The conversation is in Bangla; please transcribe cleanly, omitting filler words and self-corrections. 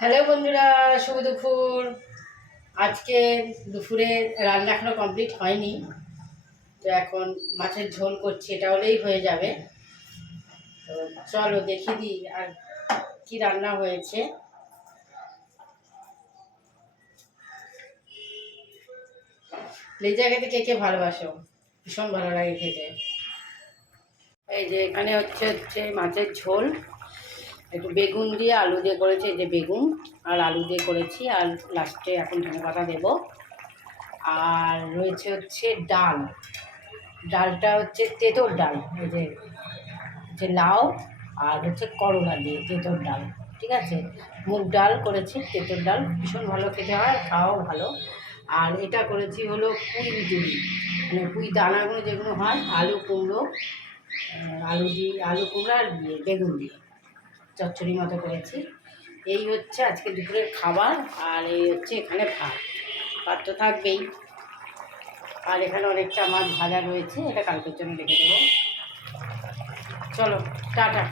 হ্যালো বন্ধুরা, শুভ দুপুর। আজকে দুপুরে রান্না এখনো কমপ্লিট হয়নি, তো এখন মাছের ঝোল করছি, এটা হলেই হয়ে যাবে। তো চলো দেখি দিই আর কি রান্না হয়েছে। লেজা খেতে কে কে ভালোবাসো? ভীষণ ভালো লাগে খেতে। এই যে এখানে হচ্ছে মাছের ঝোল, একটু বেগুন দিয়ে আলু দিয়ে করেছি। এই যে বেগুন আর আলু দিয়ে করেছি, আর লাস্টে এখন ধনেপাতা দেবো। আর রয়েছে হচ্ছে ডাল, ডালটা হচ্ছে তেঁতোর ডাল, এই যে যে লাউ আর হচ্ছে করলা দিয়ে তেঁতোর ডাল। ঠিক আছে, মুগ ডাল করেছি, তেঁতোর ডাল ভীষণ ভালো খেতে হয়, খাওয়াও ভালো। আর এটা করেছি হলো পুঁই বিচুলি, মানে পুঁই দানাগুলো যেগুলো হয়, আলু কুমড়ো, আলু দিয়ে আলু কুমড়ো আর দিয়ে বেগুন দিয়ে চচ্চড়ি মতো করেছি। এই হচ্ছে আজকে দুপুরের খাবার। আর এই হচ্ছে এখানে ভাত, ভাত তো থাকবেই। আর এখানে অনেকটা মাছ ভাজা রয়েছে, এটা কালকের জন্য রেখে দেবো। চলো টাটা।